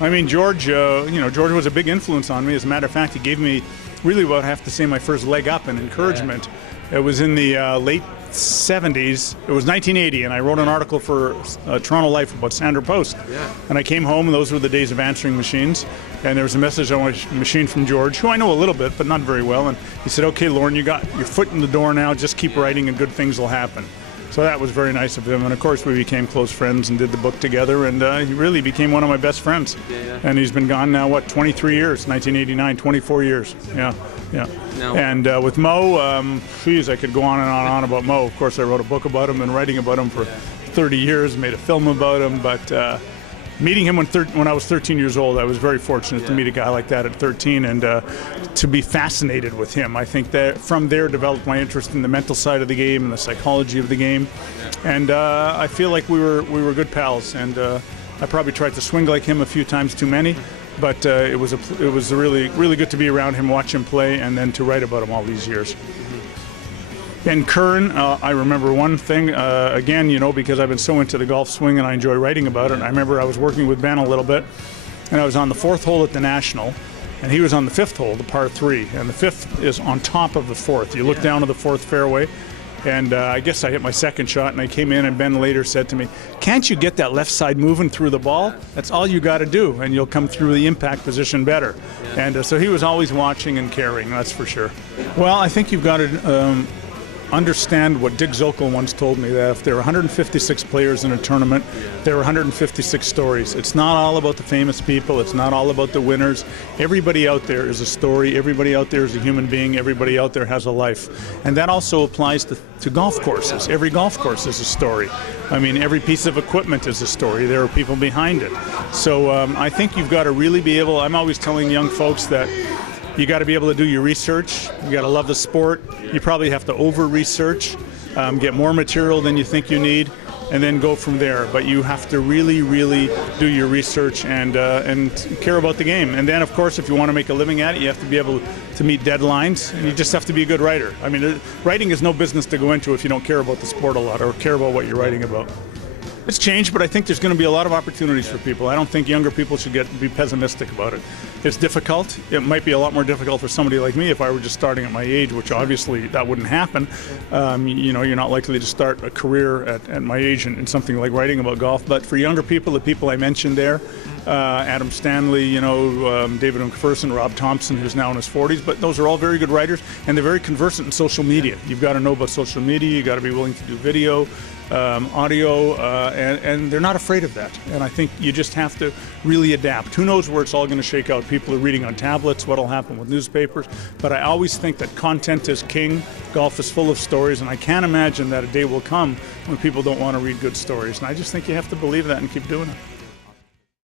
I mean, George, George was a big influence on me. As a matter of fact, he gave me really what I have to say my first leg up in encouragement. Yeah. It was in the late 70s. It was 1980, and I wrote an article for Toronto Life about Sandra Post. Yeah. And I came home, and those were the days of answering machines. And there was a message on my machine from George, who I know a little bit, but not very well. And he said, "Okay, Lorne, you got your foot in the door now. Just keep writing, and good things will happen." So that was very nice of him. And of course, we became close friends and did the book together. And he really became one of my best friends. Yeah. And he's been gone now, 23 years, 1989, 24 years. Yeah. No. And with Moe, I could go on and on about Moe. Of course, I wrote a book about him and writing about him for 30 years, made a film about him. But meeting him when I was 13 years old, I was very fortunate to meet a guy like that at 13 and to be fascinated with him. I think that from there developed my interest in the mental side of the game and the psychology of the game. And I feel like we were good pals. And I probably tried to swing like him a few times too many. But it was really good to be around him, watch him play, and then to write about him all these years. In Kern, I remember one thing, again, because I've been so into the golf swing and I enjoy writing about it. I remember I was working with Ben a little bit, and I was on the 4th hole at the National, and he was on the 5th hole, the par 3, and the 5th is on top of the 4th. You look down to the 4th fairway, and I guess I hit my second shot, and I came in, and Ben later said to me, "Can't you get that left side moving through the ball? That's all you got to do, and you'll come through the impact position better." And so he was always watching and caring, that's for sure. Well, I think you've got to understand what Dick Zokol once told me, that if there are 156 players in a tournament, there are 156 stories. It's not all about the famous people. It's not all about the winners. Everybody out there is a story. Everybody out there is a human being. Everybody out there has a life. And that also applies to golf courses. Every golf course is a story. I mean, every piece of equipment is a story. There are people behind it. So I think you've got to really be able, I'm always telling young folks that you got to be able to do your research. You got to love the sport. You probably have to over-research, get more material than you think you need, and then go from there. But you have to really do your research and care about the game. And then, of course, if you want to make a living at it, you have to be able to meet deadlines, and you just have to be a good writer. I mean, writing is no business to go into if you don't care about the sport a lot or care about what you're writing about. It's changed, but I think there's going to be a lot of opportunities for people. I don't think younger people should be pessimistic about it. It's difficult. It might be a lot more difficult for somebody like me if I were just starting at my age, which obviously that wouldn't happen. You're not likely to start a career at my age in something like writing about golf. But for younger people, the people I mentioned there, Adam Stanley, David McPherson, Rob Thompson, who's now in his 40s, but those are all very good writers, and they're very conversant in social media. You've got to know about social media. You've got to be willing to do video, audio, and they're not afraid of that. And I think you just have to really adapt. Who knows where it's all going to shake out? People are reading on tablets, what'll happen with newspapers, but I always think that content is king. Golf is full of stories, and I can't imagine that a day will come when people don't want to read good stories. And I just think you have to believe that and keep doing it.